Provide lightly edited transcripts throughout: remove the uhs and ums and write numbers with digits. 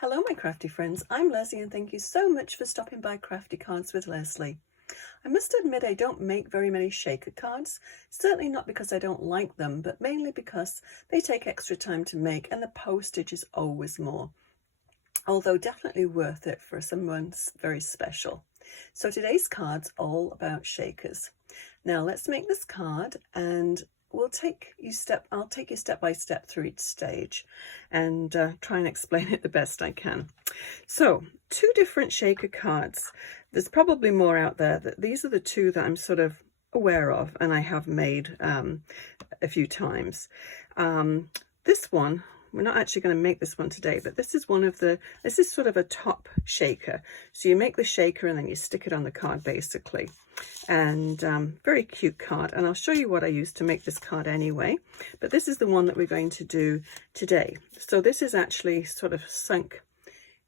Hello my crafty friends, I'm Lesley and thank you so much for stopping by Crafty Cards with Lesley. I must admit I don't make very many shaker cards, certainly not because I don't like them, but mainly because they take extra time to make and the postage is always more. Although definitely worth it for someone very special. So today's card's all about shakers. Now let's make this card and I'll take you step by step through each stage and try and explain it the best I can. So 2 different shaker cards. There's probably more out there. These are the 2 that I'm sort of aware of and I have made a few times. This one, we're not actually going to make this one today, but this is this is sort of a top shaker. So you make the shaker and then you stick it on the card basically. And very cute card, and I'll show you what I used to make this card anyway, but this is the one that we're going to do today. So this is actually sort of sunk,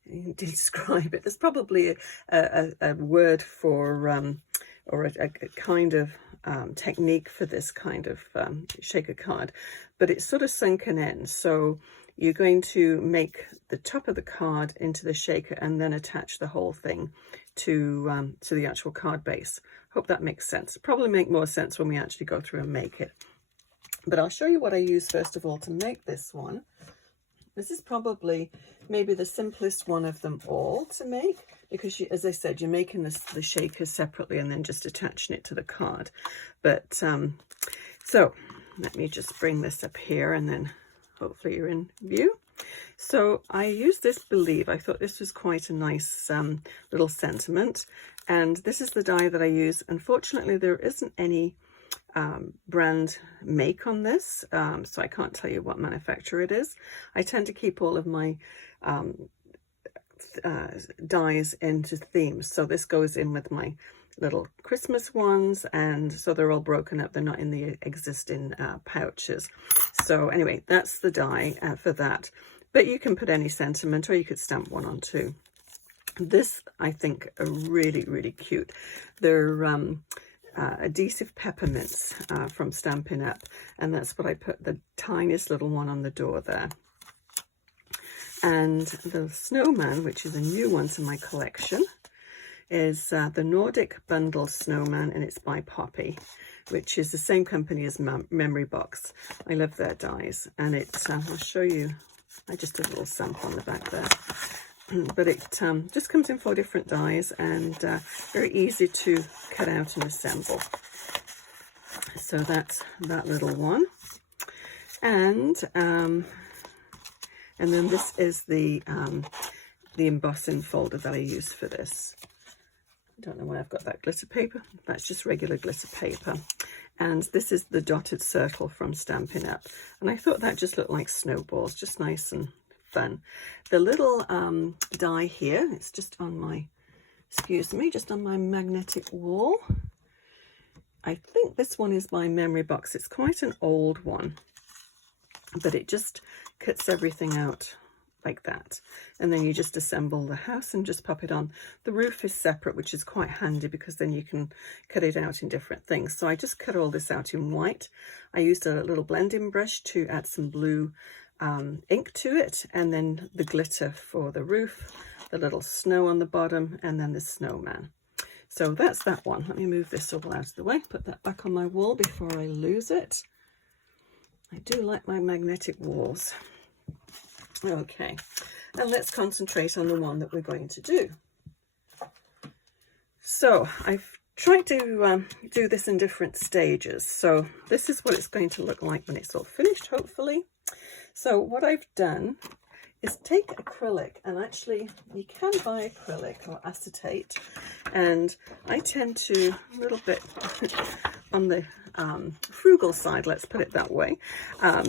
to describe it, there's probably a word for or a kind of technique for this kind of shaker card, but it's sort of sunken in. So you're going to make the top of the card into the shaker and then attach the whole thing to the actual card base. Hope that makes sense. Probably make more sense when we actually go through and make it. But I'll show you what I use first of all to make this one. This is probably maybe the simplest one of them all to make, because as I said, you're making the shaker separately and then just attaching it to the card. But so let me just bring this up here and then hopefully you're in view. So I used this Believe. I thought this was quite a nice little sentiment, and this is the die that I use. Unfortunately, there isn't any brand make on this, so I can't tell you what manufacturer it is. I tend to keep all of my dies into themes, so this goes in with my little Christmas ones, and so they're all broken up, they're not in the existing pouches. So anyway, that's the die for that, but you can put any sentiment or you could stamp one on too. This I think are really cute. They're adhesive peppermints from Stampin' Up, and that's what I put the tiniest little one on the door there. And the snowman, which is a new one to my collection, is the Nordic Bundled Snowman, and it's by Poppy, which is the same company as Memory Box. I love their dies, and I'll show you, I just did a little sample on the back there. But it just comes in 4 different dies and very easy to cut out and assemble. So that's that little one. And then this is the embossing folder that I use for this. I don't know why I've got that glitter paper. That's just regular glitter paper. And this is the dotted circle from Stampin' Up. And I thought that just looked like snowballs, just nice and fun. The little die here, it's just on my, just on my magnetic wall. I think this one is by Memory Box. It's quite an old one, but it just cuts everything out like that, and then you just assemble the house and just pop it on. The roof is separate, which is quite handy because then you can cut it out in different things. So I just cut all this out in white. I used a little blending brush to add some blue ink to it, and then the glitter for the roof, the little snow on the bottom, and then the snowman. So that's that one. Let me move this all out of the way, put that back on my wall before I lose it. I do like my magnetic walls. Okay, and let's concentrate on the one that we're going to do. So I've tried to do this in different stages. So this is what it's going to look like when it's all finished, hopefully. So what I've done is take acrylic, and actually you can buy acrylic or acetate, and I tend to a little bit on the frugal side, let's put it that way.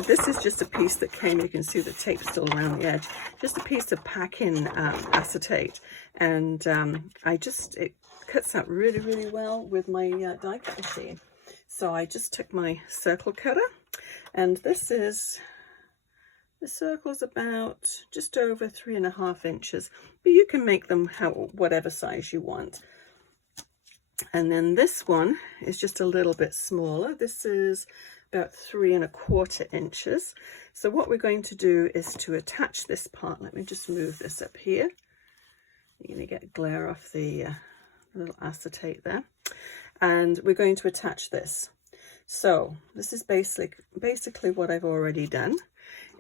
This is just a piece that came, you can see the tape still around the edge, just a piece of packing acetate, and it cuts out really well with my die cut machine. So I just took my circle cutter, and the circle's about just over 3.5 inches, but you can make them whatever size you want. And then this one is just a little bit smaller. This is about 3¼ inches. So what we're going to do is to attach this part. Let me just move this up here. You're going to get glare off the little acetate there. And we're going to attach this. So this is basically what I've already done,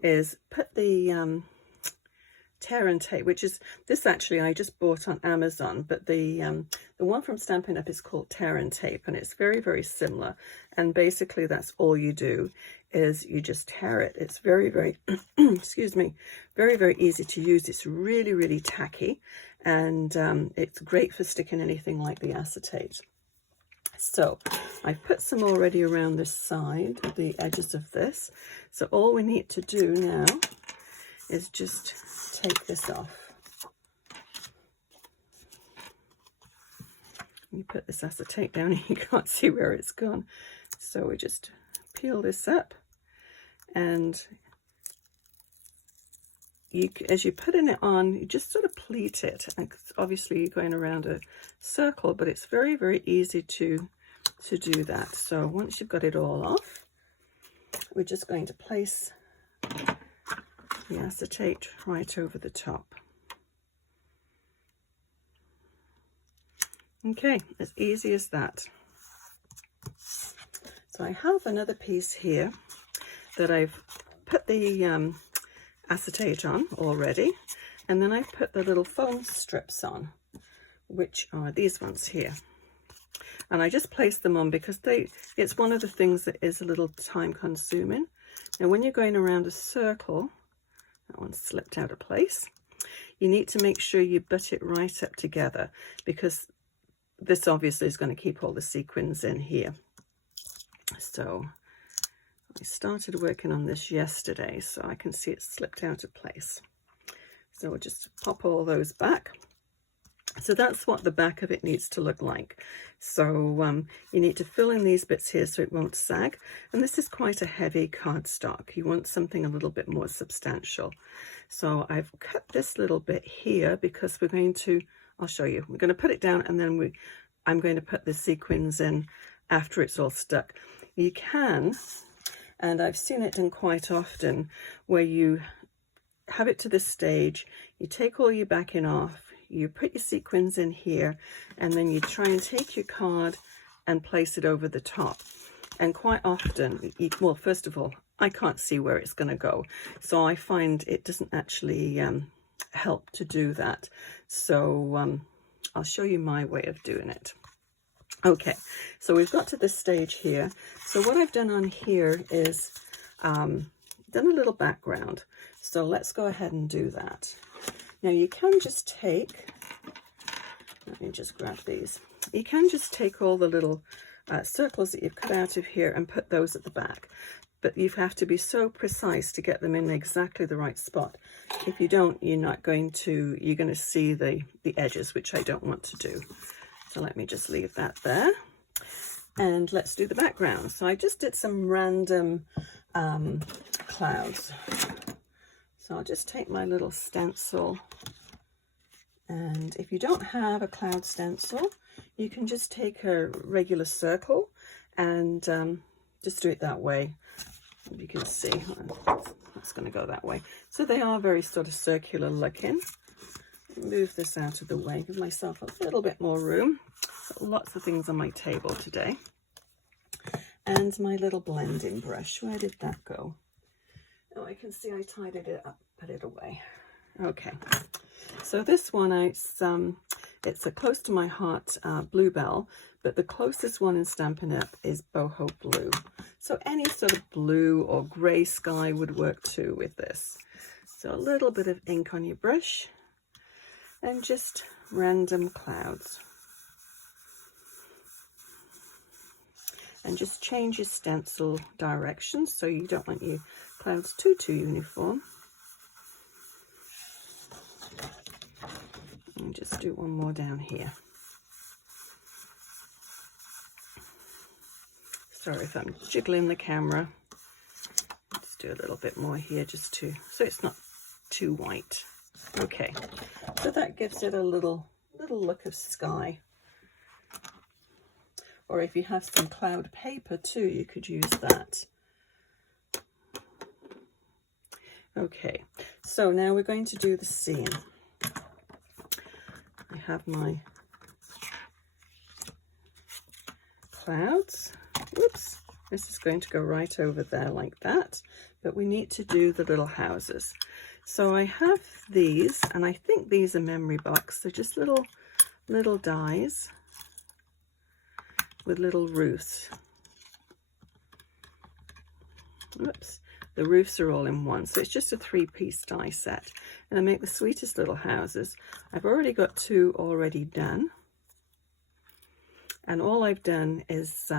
is put the tear and tape, which is this actually I just bought on Amazon, but the one from Stampin' Up is called tear and tape, and it's very, very similar. And basically that's all you do, is you just tear it. It's very, very excuse me, very, very easy to use. It's really, really tacky, and it's great for sticking anything like the acetate. So I've put some already around this side of the edges of this. So all we need to do now is just take this off. You put this acetate down and you can't see where it's gone. So we just peel this up, and as you're putting it on, you just sort of pleat it. And obviously you're going around a circle, but it's very, very easy to do that. So once you've got it all off, we're just going to place the acetate right over the top. Okay, as easy as that. So I have another piece here that I've put the acetate on already, and then I've put the little foam strips on, which are these ones here. And I just placed them on because it's one of the things that is a little time consuming. Now when you're going around a circle, that one slipped out of place, you need to make sure you butt it right up together, because this obviously is going to keep all the sequins in here. So I started working on this yesterday, so I can see it slipped out of place. So we'll just pop all those back. So that's what the back of it needs to look like. So you need to fill in these bits here so it won't sag. And this is quite a heavy cardstock. You want something a little bit more substantial. So I've cut this little bit here because we're going to, I'll show you, we're going to put it down, and then I'm going to put the sequins in after it's all stuck. You can, and I've seen it done quite often, where you have it to this stage, you take all your backing off, you put your sequins in here, and then you try and take your card and place it over the top. And quite often, well, first of all, I can't see where it's going to go, so I find it doesn't actually help to do that. So I'll show you my way of doing it. Okay, so we've got to this stage here. So what I've done on here is done a little background. So let's go ahead and do that. Now you can just take, let me just grab these. You can just take all the little circles that you've cut out of here and put those at the back. But you have to be so precise to get them in exactly the right spot. If you don't, you're going to see the edges, which I don't want to do. So let me just leave that there. And let's do the background. So I just did some random clouds. So I'll just take my little stencil, and if you don't have a cloud stencil, you can just take a regular circle and just do it that way. You can see it's going to go that way. So they are very sort of circular looking. Move this out of the way, give myself a little bit more room. Got lots of things on my table today. And my little blending brush, where did that go? Oh, I can see I tidied it up, put it away. Okay, so this one, it's a close to my heart bluebell, but the closest one in Stampin' Up is boho blue. So any sort of blue or grey sky would work too with this. So a little bit of ink on your brush and just random clouds. And just change your stencil direction, so you don't want your clouds too uniform. And just do one more down here. Sorry if I'm jiggling the camera. Let's do a little bit more here, just so it's not too white. Okay, so that gives it a little look of sky. Or if you have some cloud paper too, you could use that. Okay, so now we're going to do the scene. I have my clouds. Whoops, this is going to go right over there like that, but we need to do the little houses. So I have these, and I think these are memory box. They're just little dies with little roofs. Whoops. The roofs are all in one, so it's just a 3-piece die set, and I make the sweetest little houses. I've already got 2 already done, and all I've done is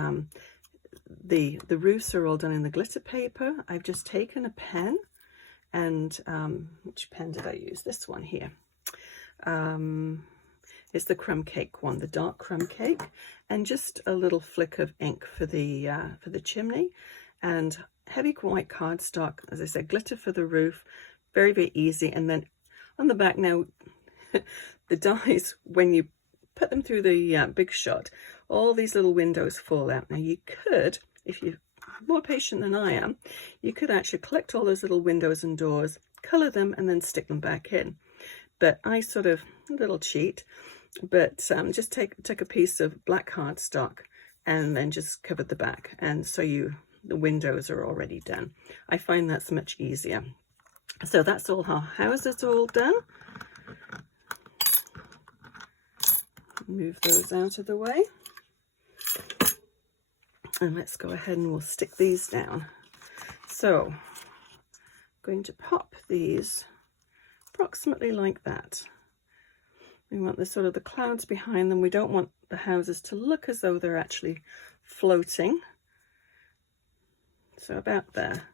the roofs are all done in the glitter paper. I've just taken a pen, and which pen did I use? This one here. It's the Crumb Cake one, the dark Crumb Cake, and just a little flick of ink for the chimney, and heavy white cardstock, as I said, glitter for the roof, very, very easy. And then on the back now, the dies, when you put them through the big shot, all these little windows fall out. Now you could, if you're more patient than I am, you could actually collect all those little windows and doors, colour them, and then stick them back in. But I sort of, a little cheat, but just take a piece of black cardstock and then just cover the back, and so the windows are already done. I find that's much easier. So that's all our houses are all done. Move those out of the way. And let's go ahead and we'll stick these down. So I'm going to pop these approximately like that. We want the sort of the clouds behind them. We don't want the houses to look as though they're actually floating. So about there,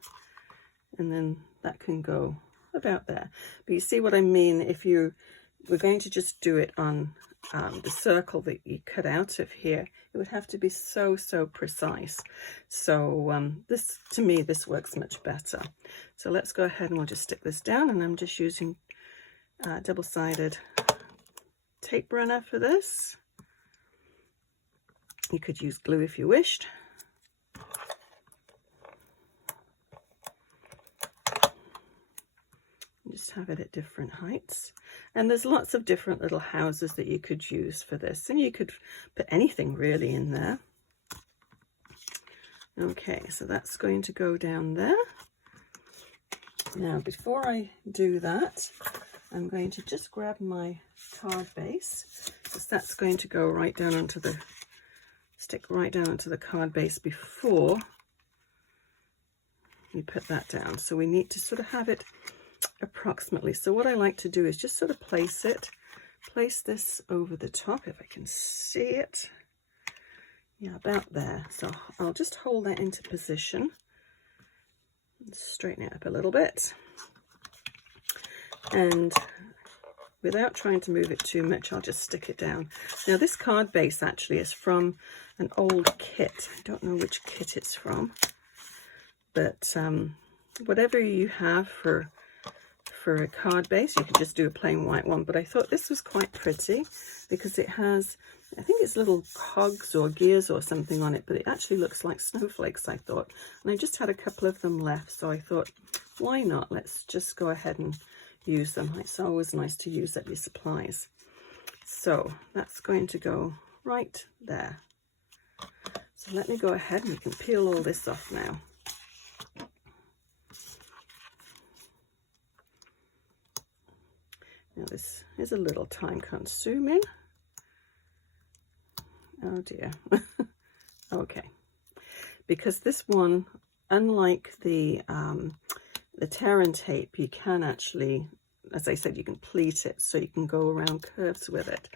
and then that can go about there. But you see what I mean? If we're going to just do it on the circle that you cut out of here, it would have to be so precise. So this, to me, this works much better. So let's go ahead and we'll just stick this down, and I'm just using double-sided tape runner for this. You could use glue if you wished. Just have it at different heights, and there's lots of different little houses that you could use for this, and you could put anything really in there. Okay, so that's going to go down there. Now before I do that, I'm going to just grab my card base, because that's going to go right down onto the stick right down onto the card base before we put that down. So we need to sort of have it approximately. So what I like to do is just sort of place this over the top, if I can see it. Yeah, about there. So I'll just hold that into position and straighten it up a little bit, and without trying to move it too much, I'll just stick it down. Now this card base actually is from an old kit. I don't know which kit it's from, but whatever you have for a card base, you can just do a plain white one. But I thought this was quite pretty because it has, I think it's little cogs or gears or something on it, but it actually looks like snowflakes, I thought. And I just had a couple of them left, so I thought, why not? Let's just go ahead and use them. It's always nice to use up your supplies. So that's going to go right there. So let me go ahead and we can peel all this off now. Now this is a little time consuming. Oh dear. Okay. Because this one, unlike the tear and tape, you can actually, as I said, you can pleat it, so you can go around curves with it.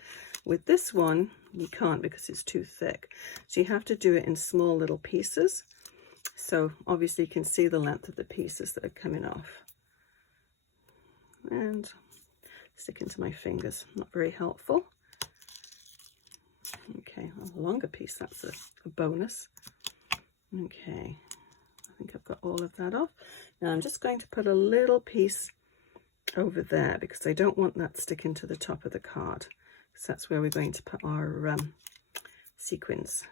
With this one, you can't because it's too thick. So you have to do it in small little pieces. So obviously you can see the length of the pieces that are coming off. And stick into my fingers, not very helpful. Okay, a longer piece, that's a bonus. Okay, I think I've got all of that off. Now I'm just going to put a little piece over there because I don't want that sticking to the top of the card, because that's where we're going to put our sequins.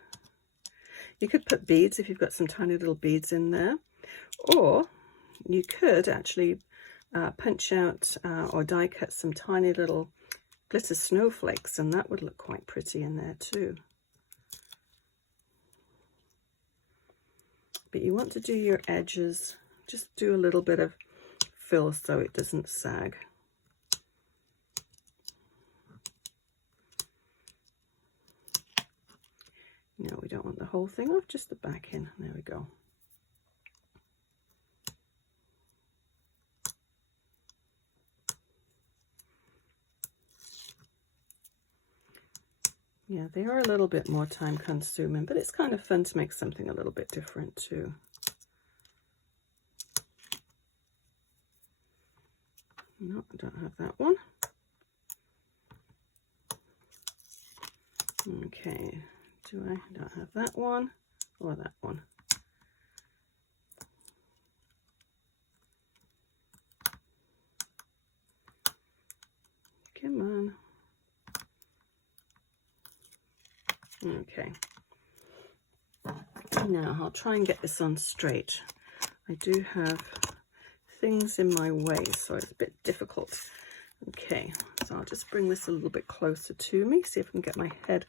You could put beads if you've got some tiny little beads in there, or you could actually punch out or die cut some tiny little glitter snowflakes, and that would look quite pretty in there too. But you want to do your edges, just do a little bit of fill so it doesn't sag. No, we don't want the whole thing off, just the back in. There we go. Yeah, they are a little bit more time consuming, but it's kind of fun to make something a little bit different too. No, I don't have that one. Okay, I don't have that one or that one. Come on. Okay, now I'll try and get this on straight. I do have things in my way, so it's a bit difficult. Okay, so I'll just bring this a little bit closer to me, see if I can get my head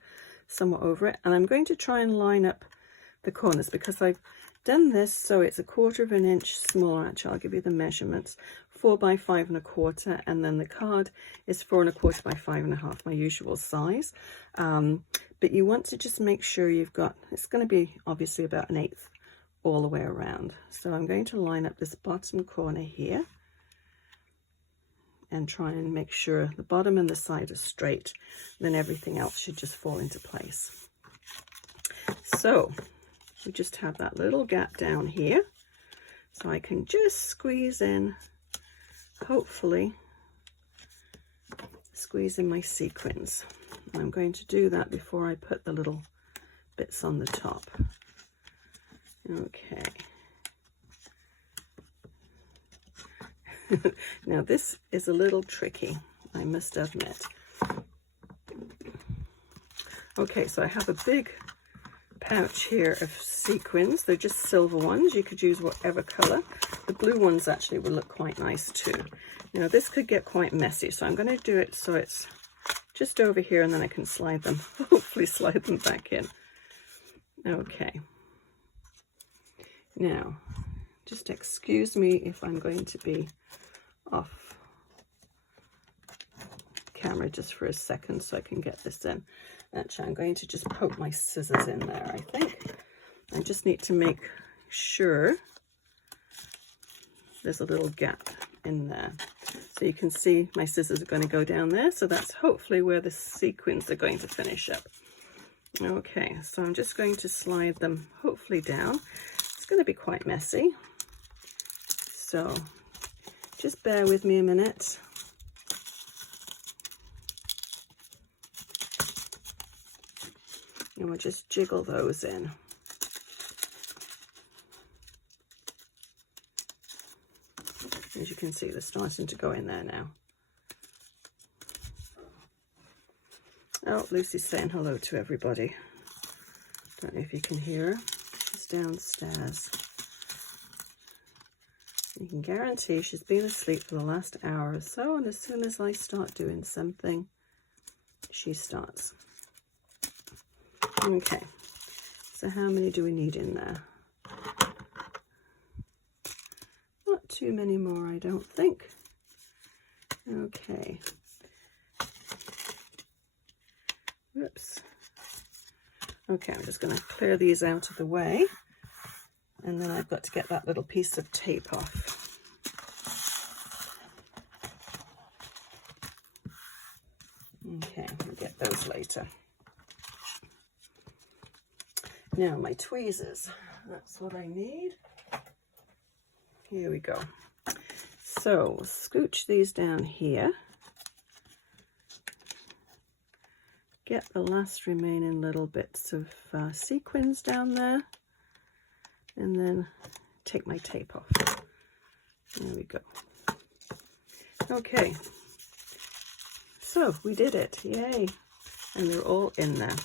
somewhat over it. And I'm going to try and line up the corners because I've done this so it's 1/4 inch smaller. Actually, I'll give you the measurements: 4 by 5 1/4, and then the card is 4 1/4 by 5 1/2, my usual size. But you want to just make sure you've got, it's going to be obviously about 1/8 all the way around. So I'm going to line up this bottom corner here and try and make sure the bottom and the side are straight. Then everything else should just fall into place. So we just have that little gap down here, so I can just squeeze in, hopefully squeeze in my sequins. And I'm going to do that before I put the little bits on the top. Okay. Now this is a little tricky, I must admit. Okay, so I have a big pouch here of sequins. They're just silver ones. You could use whatever color. The blue ones actually would look quite nice too. Now this could get quite messy, so I'm going to do it so it's just over here, and then I can slide them, hopefully slide them back in. Okay. Now, just excuse me if I'm going to be off camera just for a second so I can get this in. Actually, I'm going to just poke my scissors in there, I think. I just need to make sure there's a little gap in there. So you can see my scissors are going to go down there, so that's hopefully where the sequins are going to finish up. Okay, so I'm just going to slide them hopefully down. It's going to be quite messy, so just bear with me a minute. And we'll just jiggle those in. As you can see, they're starting to go in there now. Oh, Lucy's saying hello to everybody. Don't know if you can hear her. She's downstairs. You can guarantee she's been asleep for the last hour or so, and as soon as I start doing something, she starts. Okay, so how many do we need in there? Not too many more, I don't think. Okay. Whoops. Okay, I'm just going to clear these out of the way, and then I've got to get that little piece of tape off. Okay, we'll get those later. Now my tweezers, that's what I need. Here we go. So we'll scooch these down here. Get the last remaining little bits of sequins down there, and then take my tape off. There we go. Okay, so we did it, yay, and they're all in there.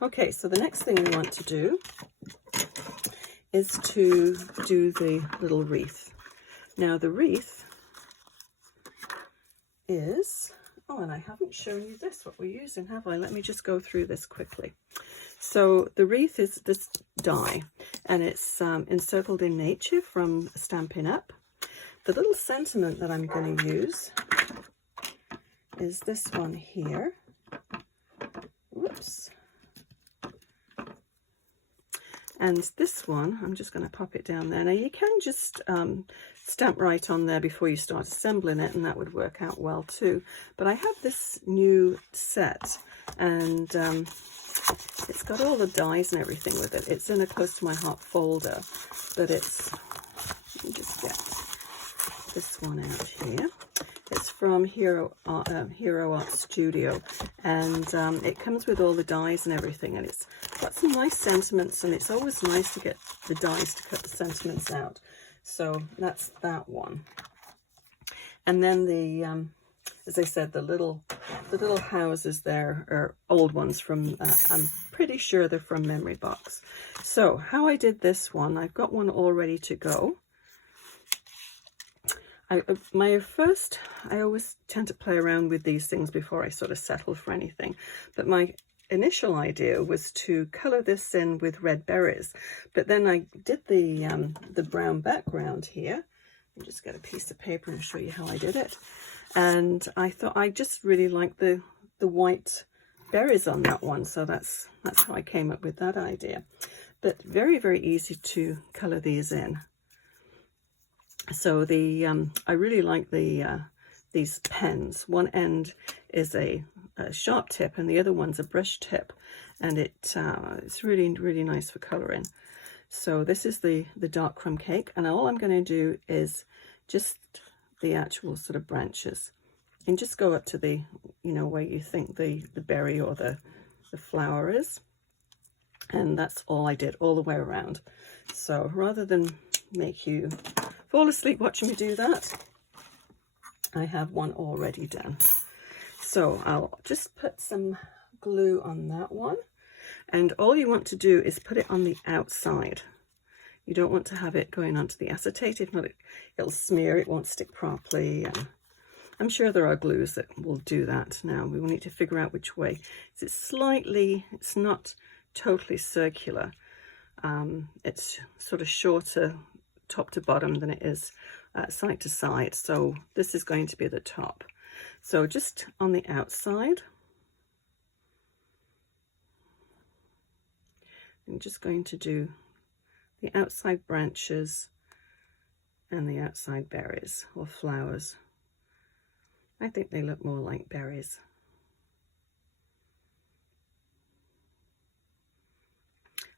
Okay, so the next thing we want to do is to do the little wreath. Now the wreath is, oh, and I haven't shown you this, what we're using, have I? Let me just go through this quickly. So the wreath is this die, and it's Encircled in Nature from Stampin' Up. The little sentiment that I'm going to use is this one here. Whoops. And this one, I'm just going to pop it down there. Now you can just stamp right on there before you start assembling it, and that would work out well too. But I have this new set, and it's got all the dies and everything with it. It's in a Close to My Heart folder, but it's, let me just get this one out here. It's from Hero Art Studio, and it comes with all the dies and everything, and it's got some nice sentiments, and it's always nice to get the dies to cut the sentiments out. So that's that one. And then the as I said, the little houses there are old ones from I'm pretty sure they're from Memory Box. So how I did this one, I've got one all ready to go. I always tend to play around with these things before I sort of settle for anything, but my initial idea was to color this in with red berries, but then I did the brown background here. I'll just get a piece of paper and show you how I did it, and I thought I just really liked the white berries on that one, so that's how I came up with that idea. But very, very easy to color these in. So I really like these pens. One end is a sharp tip, and the other one's a brush tip, and it's really, really nice for coloring. So this is the dark crumb cake, and all I'm going to do is just the actual sort of branches, and just go up to the, you know, where you think the berry or the flower is, and that's all I did all the way around. So rather than make you fall asleep watching me do that, I have one already done. So I'll just put some glue on that one, and all you want to do is put it on the outside. You don't want to have it going onto the acetate. If not, it'll smear, it won't stick properly, and I'm sure there are glues that will do that. Now we will need to figure out which way. It's not totally circular. It's sort of shorter top to bottom than it is side to side, so this is going to be the top. So just on the outside, I'm just going to do the outside branches and the outside berries or flowers. I think they look more like berries.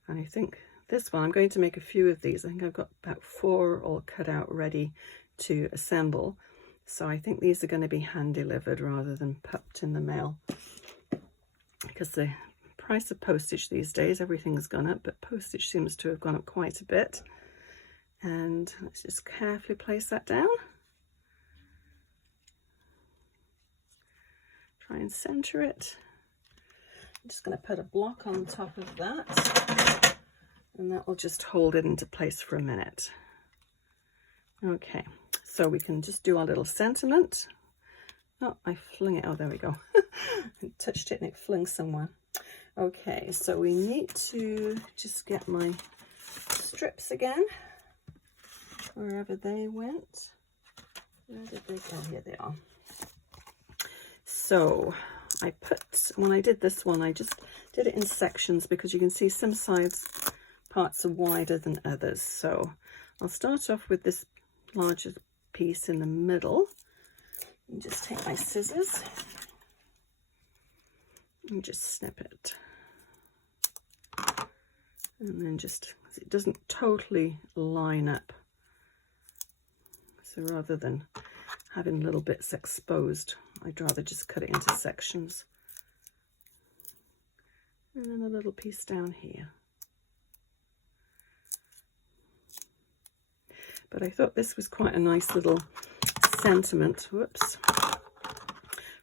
And I think this one, I'm going to make a few of these. I think I've got about 4 all cut out ready to assemble. So I think these are going to be hand delivered rather than popped in the mail, because the price of postage these days, everything's gone up, but postage seems to have gone up quite a bit. And let's just carefully place that down. Try and center it. I'm just going to put a block on top of that, and that will just hold it into place for a minute. Okay, so we can just do our little sentiment. Oh, I flung it. Oh, there we go. I touched it and it flung somewhere. Okay, so we need to just get my strips again, wherever they went. Where did they go? Here they are. So when I did this one, I just did it in sections, because you can see some parts are wider than others. So I'll start off with this larger piece in the middle, and just take my scissors and just snip it. And then just, it doesn't totally line up, so rather than having little bits exposed, I'd rather just cut it into sections. And then a little piece down here. But I thought this was quite a nice little sentiment, whoops,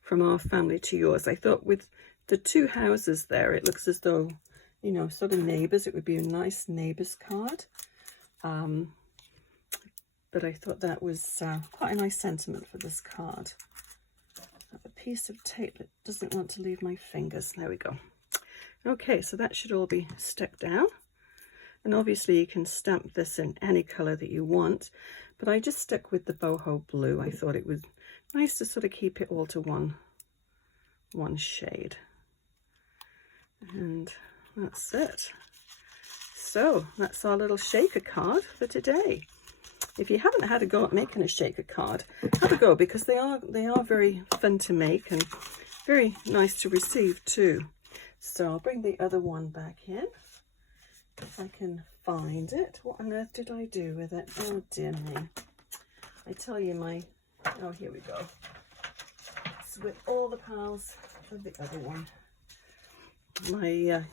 from our family to yours. I thought with the 2 houses there, it looks as though, you know, sort of neighbours. It would be a nice neighbours card. But I thought that was quite a nice sentiment for this card. piece of tape that doesn't want to leave my fingers. There we go. Okay, so that should all be stuck down. And obviously you can stamp this in any color that you want, but I just stuck with the boho blue. I thought it was nice to sort of keep it all to one shade. And that's it. So that's our little shaker card for today. If you haven't had a go at making a shaker card, have a go, because they are very fun to make and very nice to receive too. So I'll bring the other one back in, if I can find it. What on earth did I do with it? Oh dear me. I tell you, oh, here we go. It's with all the piles of the other one. My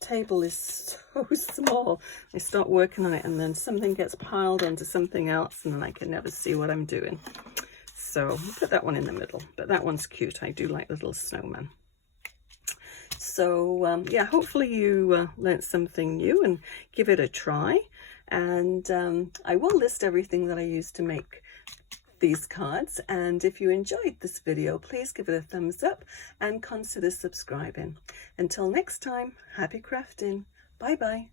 table is so small. I start working on it and then something gets piled onto something else and then I can never see what I'm doing. So I'll put that one in the middle, but that one's cute. I do like little snowman. So yeah, hopefully you learnt something new and give it a try. And I will list everything that I used to make these cards. And if you enjoyed this video, please give it a thumbs up and consider subscribing. Until next time, happy crafting. Bye bye.